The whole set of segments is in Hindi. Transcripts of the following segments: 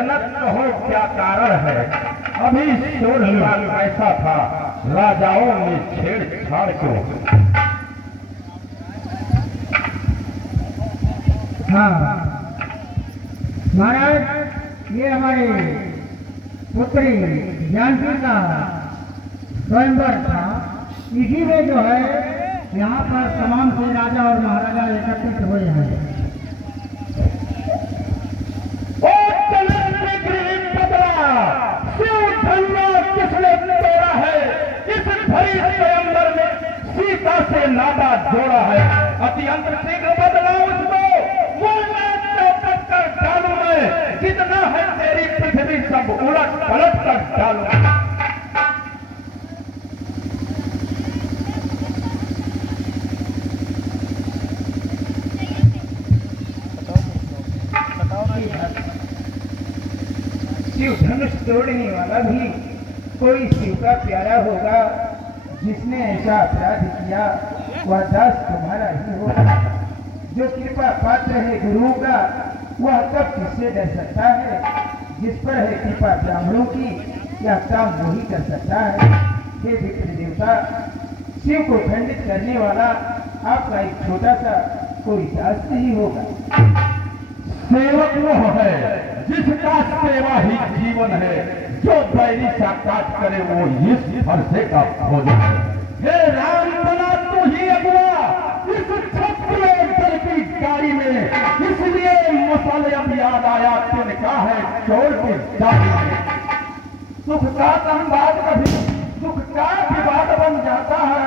जनक कहो क्या कारण है, अभी शोधलाल ऐसा था, राजाओं में छेड़छाड़ क्यों? हाँ महाराज, ये हमारे पुत्री जानकी का स्वयंवर था। इसी में जो है यहाँ पर तमाम से राजा और महाराजा एकत्रित हुए हैं। किसने तोड़ा है? इस भरी स्वयंवर में सीता से नाता जोड़ा है। अत्यंत शीघ्र बदला उसको, वो मैं चौपट कर डालू मैं, जितना है तेरी पृथ्वी सब उलट पलट कर डालू। शिव धनुष तोड़ने वाला भी कोई शिव का प्यारा होगा। जिसने ऐसा अपराध किया वह दास तुम्हारा ही होगा। जो कृपा पात्र है गुरु का वह कब किससे डर सकता है? जिस पर है कृपा ब्राह्मणों की यह काम वही कर सकता है। हे विप्र देवता, शिव को खंडित करने वाला आपका एक छोटा सा कोई दास ही होगा। सेवक वो है जिसका सेवा ही जीवन है, जो बैरी का काट करे वो इस फरसे का भोजन है। हे राम बना तू ही अगुआ इस क्षत्रिय दल की गाड़ी में, इसलिए मसाले अब याद आया तिनका है चोर की गाड़ी में। सुख का संवाद कभी दुख का विवाद बन जाता है।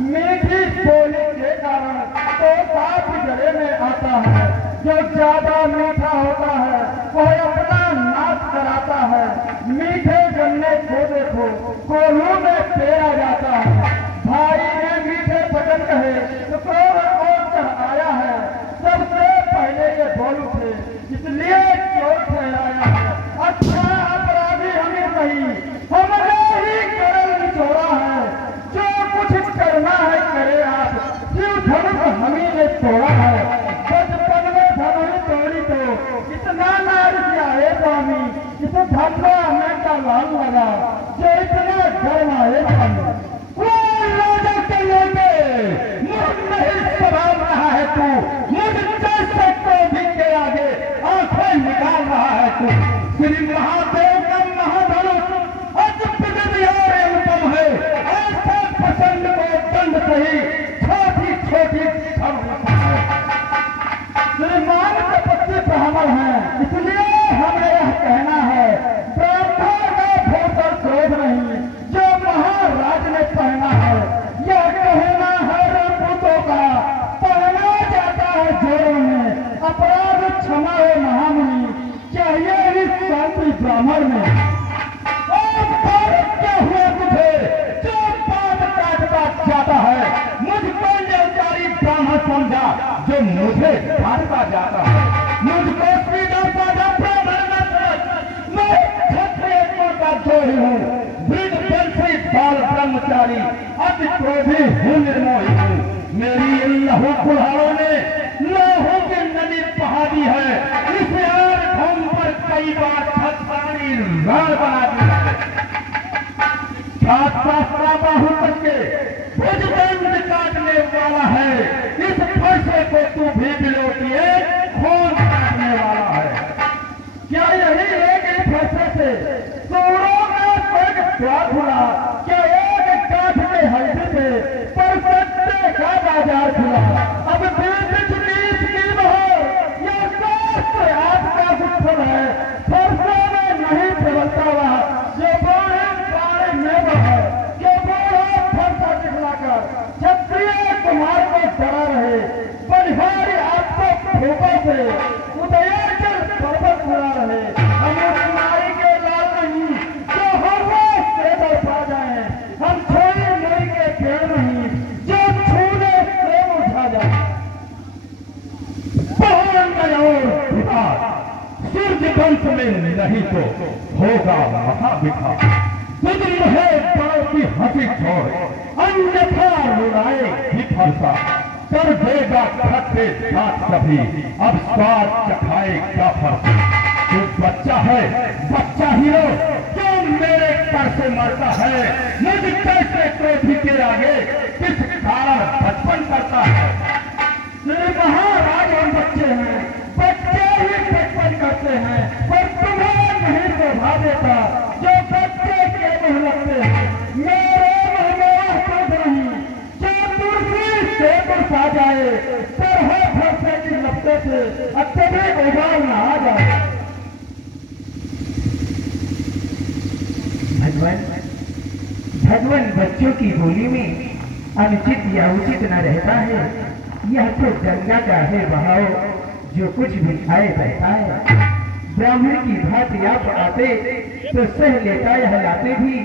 मीठी बोली के कारण तो बाप गले में आता है। जो ज्यादा मीठा होता है वह अपना नाश कराता है। मीठे गन्ने को देखो कोल्हू में पेरा जाता है। भाई ने मीठे बचन कहे तो क्रोध और चढ़ आया है। सबसे पहले ये बोलू थे इसलिए चोर ठहराया है। अच्छा अपराधी हमें नहीं, हमने ही करल छोड़ा है। जो कुछ करना है करे आप, शिव धनुष हमें ने तोड़ा है। बचपन में धनुष तोड़ी तो इतना नार किया है स्वामी, इस धनवा हमें का लाल लगा जो इतना गर्म है स्वामी। वो राजा के लेके मुझ नहीं संभाल रहा है तू, मुझ जैसे को भी के आगे आंखें निकाल रहा है तू। श्री महादेव का महाधनुष अद्भुत और उत्तम है। ऐसा प्रसन्न को दंड सही छोटी छोटी श्रीमान के पत्नी ब्राह्मण है, इसलिए हमें यह कहना है ब्राह्मण का भोकर क्रोध नहीं जो महाराज ने पहना है। यह कहना है राजपूतों का पहना जाता है जोरों में। अपराध क्षमा है महामुनि, चाहिए इस शांति ब्राह्मण में। क्या हुआ तुझे जो बात काटता जाता है? मुझको न्यायकारी ब्राह्मण समझा जो मुझे काटता जाता है। मुझको सीधा साधा ब्राह्मण न समझ, मैं क्षत्रिय का द्रोही हूँ। वृद्ध बंशी बाल ब्रह्मचारी अति क्रोधी हूँ, निर्मोही हूँ। मेरी इन लहू कुल्हाड़ों ने लहू की नदी बहा दी है। इस यार धम पर कई बार छत्राणी राण बना दी है। बाहु करके भुजदंड काटने वाला है। इस फरसे को तू भी बिलोटिए खून काटने वाला है। क्या यही एक ही फरसे से सूरों का स्वर्ग द्वार खुला? क्या एक काठ के हल्दी से पर सत्य का बाजार खुला? अब बीच बीच की बहो यह शास्त्र आपका दुष्फल है। फरसों में नहीं प्रबलता हुआ जो बड़े बारे में बहा क्षत्रिय कुमार को डरा रहे। बलिहारी आपको भूपा से उदयाचल पर्वत बुरा रहे। हम नारी के लाल नहीं जो हर से दर पा जाए। हम छोड़ी नई के पेड़ नहीं जो छूने से उठा जाए। सूर्य वंश में नहीं तो होगा महाविखा। बुद्ध है बड़ों की हंसी छोड़ अन्यथा रुलाए ही फरसा। कर देगा खट्टे साथ कभी अब स्वाद चखाए क्या फर्क। बच्चा है, बच्चा हीरो जो मेरे पर से मरता है, मुझ कैसे क्रोधी के आगे किस कारण बचपन करता है। महाराज और बच्चे हैं, बच्चे ही बचपन करते हैं, पर तुम्हें नहीं शोभा देता जो बच्चे के मुँह लगते हैं। मेरे मुँह क्रोध नहीं, चतुर्थी से बरसा जाए, तरह फरसे की लपटे से अत्यधिक उबाल न आ जाए। भगवान बच्चों की बोली में अनुचित या उचित न रहता है। यह तो गंगा का है बहाव, जो कुछ भी खाए बहता है। ब्राह्मण की भांति आप आते तो सह लेता यह लाते भी,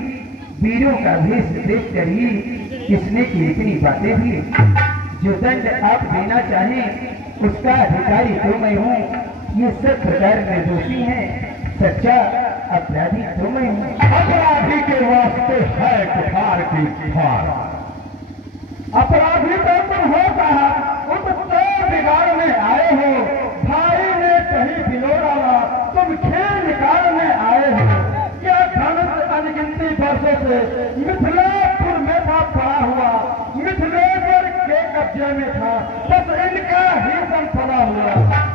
वीरों का भेष देख कर ही किसने की इतनी बातें भी। जो दंड आप देना चाहें उसका अधिकारी तो मैं हूँ, ये सब प्रकार निर्दोषी है, सच्चा अपराधी तो मैं हूँ। अपराधी के वास्ते है कुठार की फार। अपराधी तो तुम हो कहा, उस चोर बिगाड़ने आए हो, भाई ने कहीं बिलो डाला, तुम खेल निकालने आए हो। क्या धनुष अनगिनती वर्षों से मिथिलेश्वर में था पड़ा हुआ, मिथिलेश्वर के कब्जे में था, बस इनका ही दम पड़ा हुआ।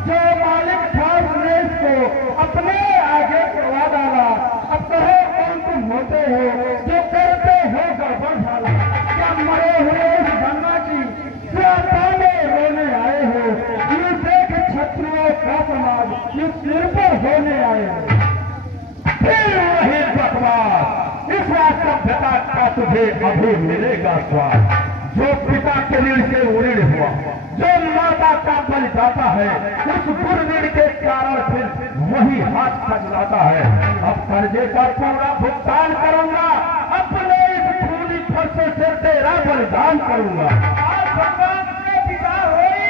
जो मालिक था उसने इसको अपने आगे करवा डाला। अब कहो कौन तुम होते हो जो करते हो गड़बड़ डाला। क्या मरे हुए इस गंगा की श्राद्धा में रोने आए हो, ये देख क्षत्रियों का समाज ये सिर पर होने आए हो। फिर वही बकवास, इस सभ्यता का तुझे अभी मिलेगा स्वाद। जो पिता के ऋण से ऋण हुआ, जो माता का बल जाता है, उस ऋण के कारण फिर वही हाथ खजलाता है। अब कर्जे का पूरा भुगतान करूंगा, अपने इस खूनी फरसे से तेरा बलिदान करूंगा। आज भगवान के पिता होई,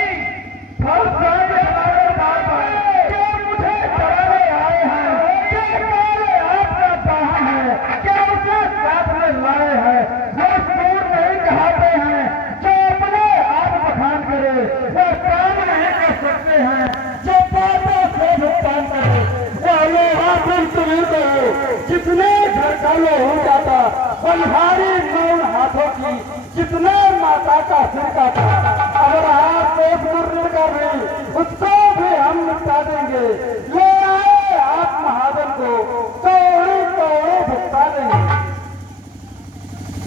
फरसाने हमारे बाप है, क्या मुझे डराने आए हैं, क्या मारे आपका वाहन है, क्या उसे साथ में लाए हैं। वो सूर नहीं कहाते हैं, जो अपने आप बखान करे, वो काम नहीं कर सकते हैं, जो बातों से भुगतान करे। वो लोहा तुम्हें दो, जितने घर का लोहू जाता, बलिहारी मौन हाथों की, जितने माता का सिर काटा। अगर आप एक मुर्र कर रही, उसको भी हम निपटा देंगे। ले आए आप महाजन को, कौड़ी कौड़ी भुगता देंगे।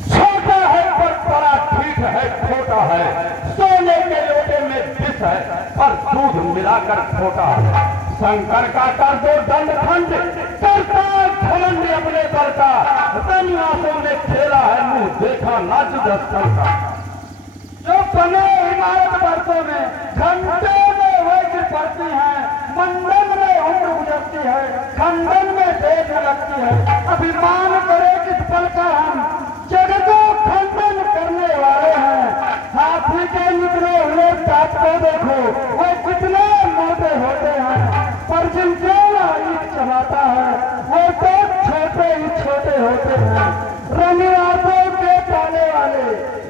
छोटा है पर बड़ा ठीक है, छोटा है, सोने के लोटे में विष है, पर दूध मिलाकर खोटा है। शंकर का कर दो दंड खंड, करता घमंड अपने दल का, रनिवासों में खेला है मुंह देखा नाच दस्तर का। जो बने इमारत बरसों में, घंटे में वज्र पड़ती है, मंडन में उम्र गुजरती है, खंडन में देर लगती है। अभिमान करे किस पल का हम, जग को खंडन करने वाले हैं। हाथी के निकले हुए दांत को देखो, वो कितने मोटे होते हैं, पर जिनसे ईट चलाता है वो तो छोटे ही छोटे होते हैं। रनिवासों के पाले वाले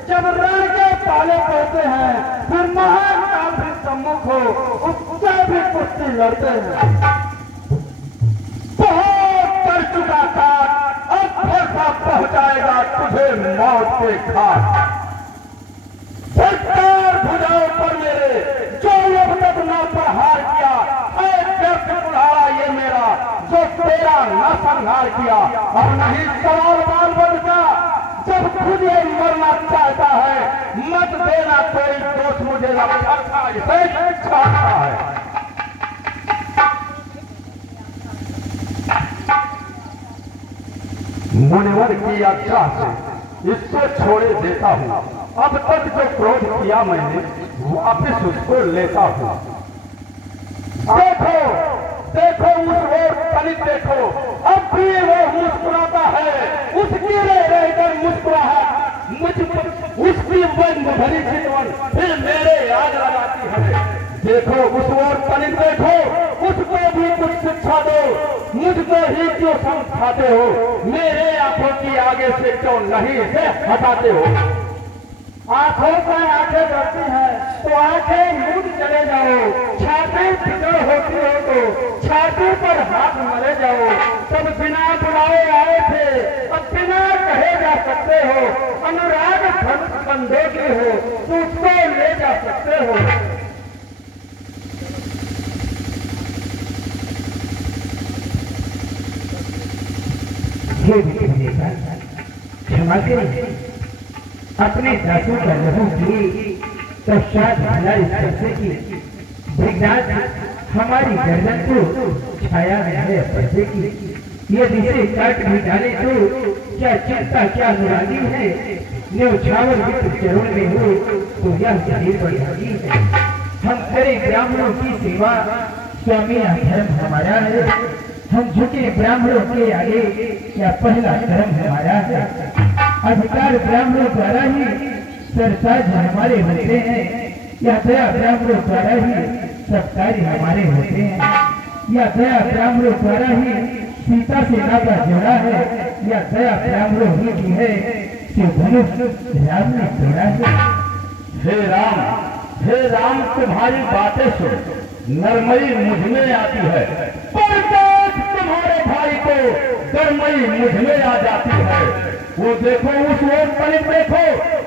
जब रण के पाले पड़ते हैं, फिर महाकाल भी सम्मुख हो, उससे भी कुश्ती लड़ते हैं। बहुत कर चुका काट, अब फरसा पहुंचाएगा तुझे मौत के घाट। सरकार भुजाओं पर मेरे, जो अब तक न प्रहार किया, व्यर्थ बुढ़ावा ये मेरा, जो तेरा न संहार किया। और नहीं सवाल बाल बन का, जब तुझे मरना चाहता है, मत देना कोई दोष मुझे, अच्छा इसे चाहता है। मुनिवर की आज्ञा से इसको छोड़े देता हूँ। अब तक जो क्रोध किया मैंने, वापिस उसको लेता हूँ। देखो देखो उस ओर तनिक देखो, अब भी वो मुस्कुराता है, उसकी रहकर मुस्कुराहट मुझ उसकी बंद भरी चितवन फिर मेरे याद लगाती है। देखो उस ओर तनिक देखो, उसको भी कुछ शिक्षा दो, मुझको ही क्यों समझाते हो, मेरे आंखों की आगे से क्यों नहीं इसे हटाते हो। आंखों से आंखें बढ़ती हैं तो आंखें मूंद चले जाओ, छाती फिक्र होती हो तो छाती पर हाथ अनुराग धनुष कंधे की हो तो उसको ले जा सकते हो। हे विदेता, क्षमा करें, अपने दासों का लहू की पश्चात भलाई सबसे की विज्ञान हमारी गर्दन को छाया है पर्दे की। यदि इसे काट भी डाले तो क्या चिंता, क्या अनुरागी है। न्यौछावर मित्र चरण में हो तो यह शरीर बढ़ियागी है। हम करें ब्राह्मणों की सेवा, स्वामी धर्म हमारा है। हम झुके ब्राह्मणों के आगे, क्या पहला कर्म हमारा है। अधिकार ब्राह्मणों द्वारा ही सरताज हमारे होते हैं, या दया ब्राह्मणों द्वारा ही सब कार्य हमारे होते हैं। या दया ब्राह्मणों द्वारा ही सीता से नाता जोड़ा है, या दया ब्राह्मणों ही की है कि धनुष राम ने तोड़ा है। हे राम तुम्हारी बातें सुन नरमई मुझ में आती है, पर देख तुम्हारे भाई को गरमई मुझ में आ जाती है। वो देखो उस ओर पर देखो,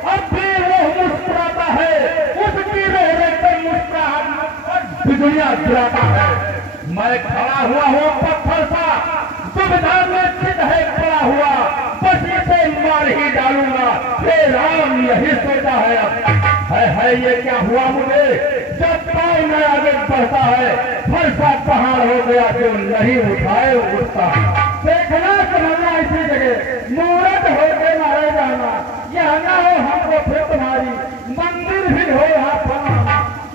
अब भी वो मुस्कुराता है, उसकी रोने पर मुस्कुराहट बिजलियां गिराता है। मैं खड़ा हुआ हूँ पत्थर सा, दुविधा में चित है पड़ा हुआ, बस इसे मार ही डालूंगा। हे राम यही सोचा है अब है ये क्या हुआ मुझे, जब पाँव में आगे बढ़ता है फलसा पहाड़ हो गया जो नहीं उठाए उठता। देखना समझना इसी जगह मूर्त हो के मारे जाना, यह ना हो हमको फिर तुम्हारी मंदिर भी हो यहाँ पर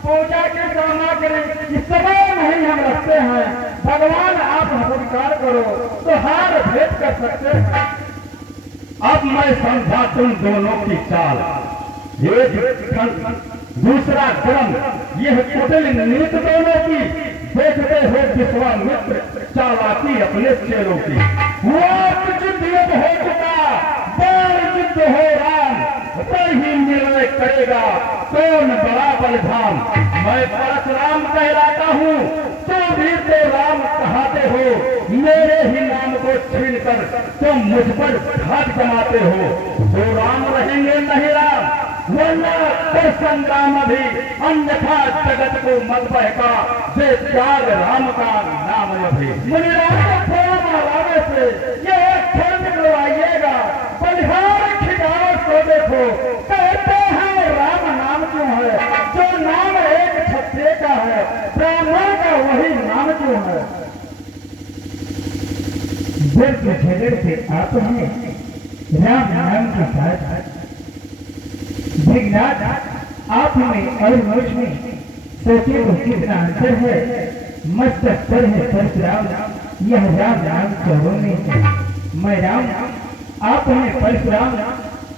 पूजा की कामना करें, इस समय नहीं हम रखते हैं। भगवान आप स्वीकार करो तो हार भेंट कर सकते हैं। अब मैं समझा तुम दोनों की चाल, एक दूसरा क्रम, यह कुटिल नीत दोनों की। देखते हो विश्वामित्र चालाकी अपने चेलों की। वो युद्ध हो चुका, बार युद्ध हो राम, पर ही निर्णय करेगा कौन बड़ा बलधाम। मैं परशुराम कहलाता हूँ, तो भी तो राम कहते हो। मेरे ही नाम को छीन कर तुम मुझ पर घात जमाते हो। तो राम रहेंगे नहीं राम, वरना फिर संग्राम भी अन्यथा जगत को मत बहका। जे त्याग राम का नाम अभी मुनिराज को थोड़ा मारावे से ये थोड़ निकलवाइएगा। बलिहार खिलाओ तो देखो, कहते हैं राम नाम क्यों है, जो नाम एक छत्ते का है, ब्राह्मण का वही नाम क्यों है। दर्द झगड़ से आप हैं राम नाम के साथ। विघ्नाथ आप में और मनुष्य में सोचे तो कितना अंतर है। मस्तक पर है परशुराम, यह राम नाम चौरों में है। मैं राम, आप हैं परशुराम,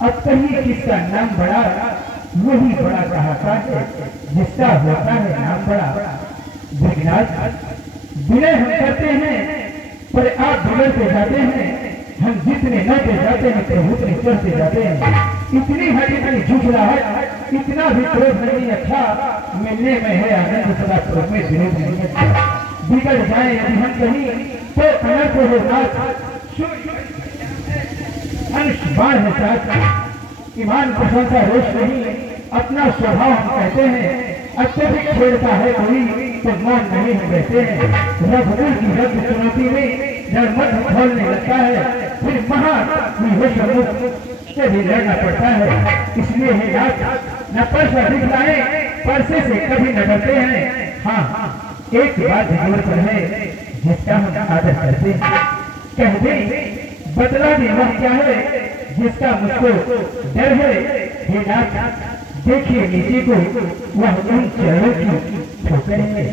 अब कहिए किसका नाम बड़ा। वही बड़ा कहता है जिसका होता है नाम बड़ा। विघ्नाथ विनय हम करते हैं, पर आप बिगड़ते जाते हैं। हम जितने नड़ते जाते हैं तो उतने चढ़ते जाते हैं। इतनी हरी हरी झुठलाहट, इतना भी क्रोध नहीं अच्छा। मिलने में है आनंद, सदा क्रोध में विरोध नहीं अच्छा। बिगड़ जाए यदि हम कहीं तो अनर्थ हो नाथ, अंश बाढ़ है साथ। ईमान प्रशंसा रोष नहीं, अपना स्वभाव हम कहते हैं। अत्यधिक छेड़ता है कोई तो मौन नहीं हम रहते हैं। रघुकुल की रक्त चुनौती में धर्मठ खोलने लगता है, फिर महामुख से भी लड़ना पड़ता है। इसलिए है नाथ न परसा दिखलाए, परसे से कभी न डरते हैं। हाँ, एक बात जरूर पर है जिसका हम आदर करते हैं। कह दे बदला दे वह क्या है जिसका मुझको डर है। हे नाथ देखिए नीचे को, वह उन चरणों की ठोकर है।